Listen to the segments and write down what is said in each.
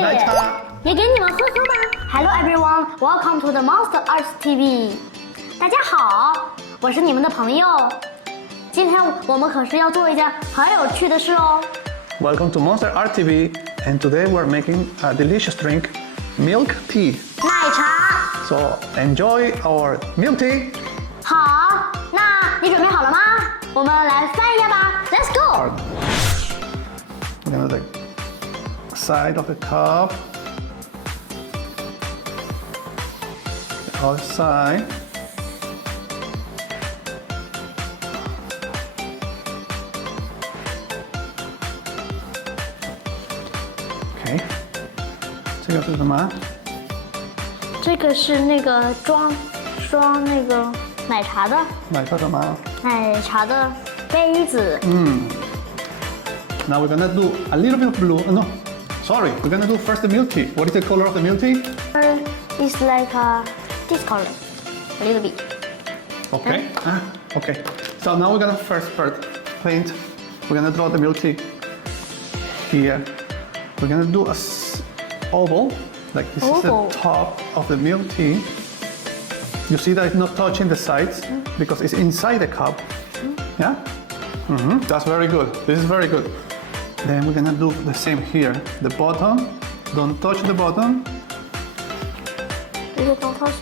奶茶。也给你们喝喝吧。Hello everyone, welcome to the Monster Arts TV。大家好，我是你们的朋友。今天我们可是要做一件很有趣的事哦。Welcome to Monster Art TV, and today we're making a delicious drink, milk tea. 奶茶。So enjoy our milk tea. 好，那你准备好了吗？我们来翻一下吧。Let's go. We're gonna take side of the cup, the other side. Okay. 这个是什么？这个是那个装那个奶茶的。奶茶什么？奶茶的杯子。Now we're gonna do a little bit of blue. No, sorry. We're gonna do first the milk tea. What is the color of the milk tea? It's like this color, a little bit. Okay. Okay. So now we're gonna first paint. We're gonna draw the milk tea here. We're gonna do a oval, like this is the top of the milk tea. You see that it's not touching the sides because it's inside the cup. Yeah? That's very good. This is very good. Then we're gonna do the same here. The bottom, don't touch the bottom. Don't touch.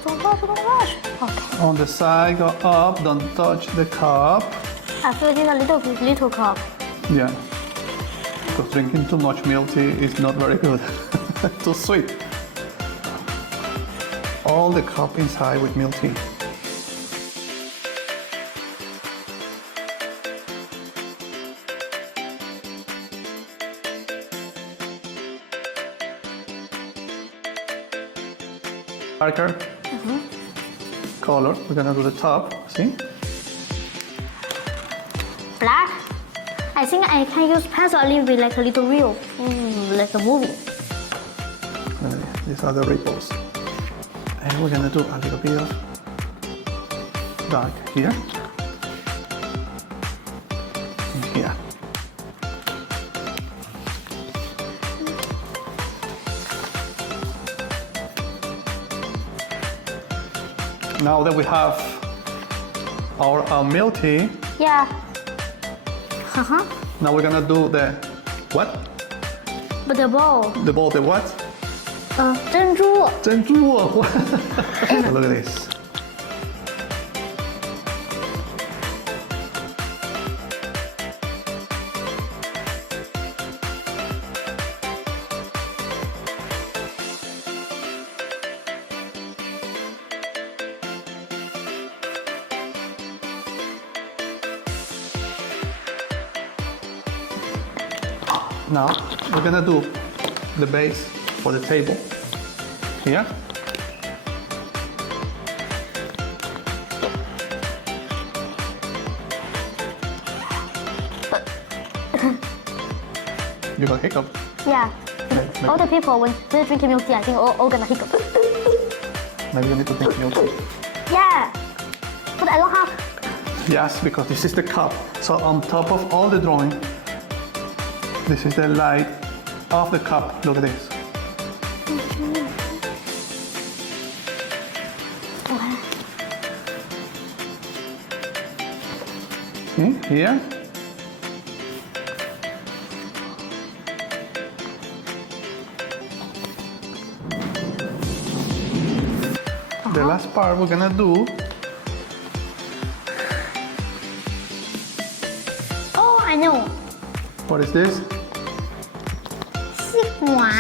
Okay. On the side, go up, don't touch the cup. I feel it in a little cup. Yeah. Because drinking too much milk tea is not very good. Too sweet. All the cup inside with milk tea. Darker color. We're gonna do the top. See? Black. I think I can use pencil a little bit like a little wheel, like a movie. These are the ripples. And we're gonna do a little bit of dark here and here. Now that we have our milk tea, Yeah. now we're gonna do the what? But the bowl. The ball, the what? 珍珠。珍珠. Look at this. Now we're gonna do the base for the table here. You got hiccup. Yeah. All the people when they're drinking milk tea, I think all gonna hiccup. Maybe you need to drink milk tea. Yeah. But I don't have. Yes, because this is the cup. So on top of all the drawing, this is the light of the cup. Look at this. Okay, here. The last part we're gonna do. Oh, I know. What is this? 西瓜。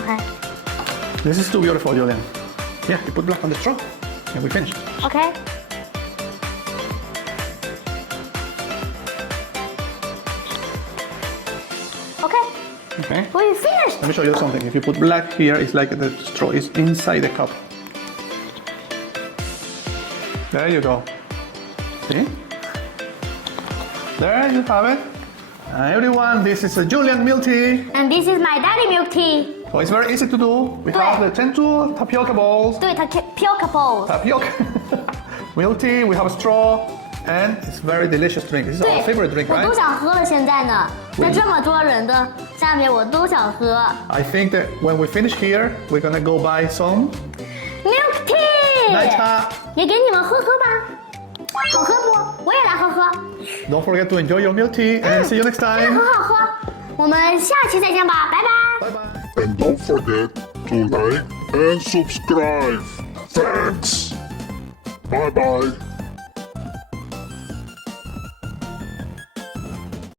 Okay. This is too beautiful, Julian. Yeah, you put black on the straw, and we finish. Okay. Okay. Okay. Okay. We finished. Let me show you something. If you put black here, it's like the straw is inside the cup. There you go. See? There you have it. Everyone, this is a Julian milk tea. And this is my daddy milk tea. So it's very easy to do. We have the 10 tapioca balls. 对，它 tapioca balls。 Tapioca. Milk tea, we have a straw, and it's very delicious drink. This is our favorite drink, 我 right? 都想喝了。现在呢，在这么多人的下面，我都想喝 I think that when we finish here, we're gonna go buy some milk tea。奶茶。也给你们喝喝吧，好喝不？我也来喝喝。 Don't forget to enjoy your milk tea, and see you next 很 time. 好喝。我们下期再见吧，拜拜。 Bye bye. And don't forget to like and subscribe. Thanks. Bye bye.